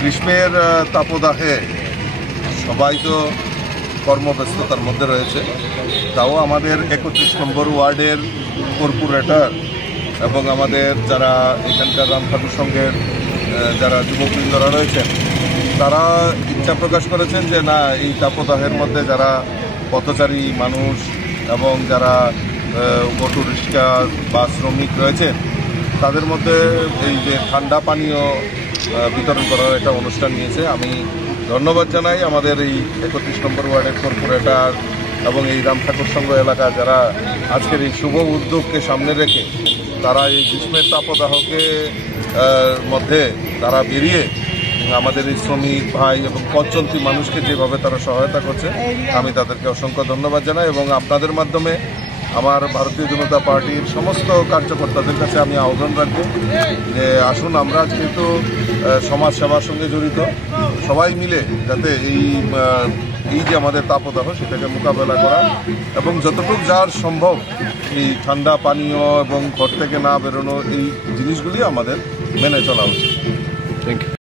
গ্রীষ্মের তাপদাহে সবাই তো কর্মব্যস্ততার মধ্যে রয়েছে, তাও আমাদের 31 নম্বর ওয়ার্ডের কর্পোরেটর এবং আমাদের যারা এখানকার রামঠাকুর সংঘের যারা যুবকবৃন্দরা রয়েছেন তারা ইচ্ছা প্রকাশ করেছেন যে না, এই তাপদাহের মধ্যে যারা পথচারী মানুষ এবং যারা অটো রিক্সা বা শ্রমিক রয়েছেন তাদের মধ্যে এই যে ঠান্ডা পানীয় বিতরণ করার একটা অনুষ্ঠান নিয়েছে। আমি ধন্যবাদ জানাই আমাদের এই 31 নম্বর ওয়ার্ডের কর্পোরেটর এবং এই রামঠাকুর সংঘ এলাকা যারা আজকের এই শুভ উদ্যোগকে সামনে রেখে তারা এই গ্রীষ্মের তাপদাহকে মধ্যে তারা বেরিয়ে আমাদের এই শ্রমিক ভাই এবং পথচলতি মানুষকে যেভাবে তারা সহায়তা করছে আমি তাদেরকে অসংখ্য ধন্যবাদ জানাই এবং আপনাদের মাধ্যমে আমার ভারতীয় জনতা পার্টির সমস্ত কার্যকর্তাদের কাছে আমি আহ্বান রাখব যে আসুন আমরা যেহেতু সমাজ সেবার সঙ্গে জড়িত সবাই মিলে যাতে এই যে আমাদের তাপদাহ সেটাকে মোকাবেলা করা এবং যতটুকু যার সম্ভব এই ঠান্ডা পানীয় এবং ঘর থেকে না বেরোনো এই জিনিসগুলি আমাদের মেনে চলা উচিত। Thank you.